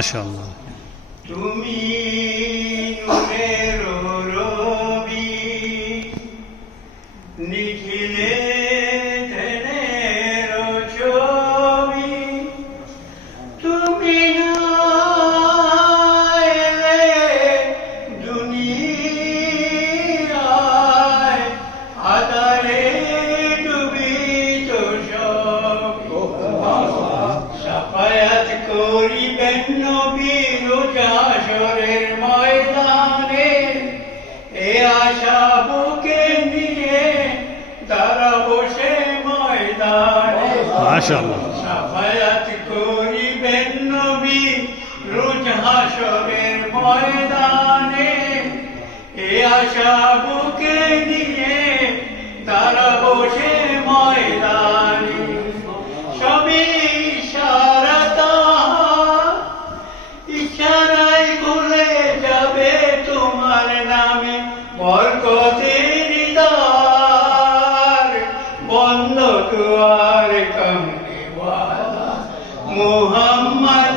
মাশাআল্লাহ। তুমি নূরের রবি, নিখিলে ধ্যানের ছবি, তুমি না এলে দুনিয়ায় আঁধারে ডুবিত সব। সাফায়াত করিবেন নবী রোজ হাশরের ময়দানে, এ আশা বুকে নিয়ে দাঁড়াবো সে ময়দানে। মাশাআল্লাহ। সাফায়াত করিবেন নবী রোজ হাশরের ময়দানে, এ আশা বুকে নিয়ে দাঁড়াবো সে ময়দানে। সবই ইশারা তাহার, ইশারায় খুলে যাবে তোমার নামে বরকতের দ্বার। বন্ধ দুয়ার কমনেওয়ালা মুহাম্মদ